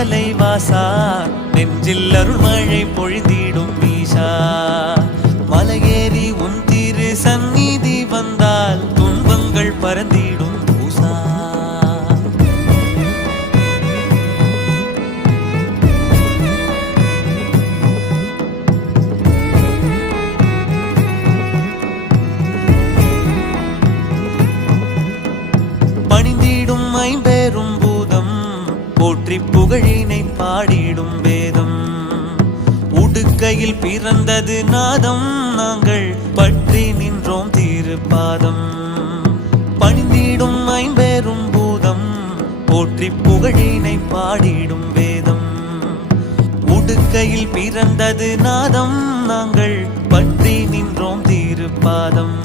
தலைவாசா நெஞ்சில் அருள் மழை பொழிந்திடும் ஈஷா மலையேறி உன் திரு சந்நிதி வந்தால் துன்பங்கள் பறந்திடும் பூசா பணிந்திடும் ஐம்பெரும் பூதம் போற்றி புகழினை பாடிடும் வேதம் உடுக்கையில் பிறந்தது நாதம் நாங்கள் பற்றி நின்றோம் திருப்பாதம் பணிந்திடும் ஐம்பெரும் பூதம் போற்றி புகழினை பாடிடும் வேதம் உடுக்கையில் பிறந்தது நாதம் நாங்கள் பற்றி நின்றோம் திருப்பாதம்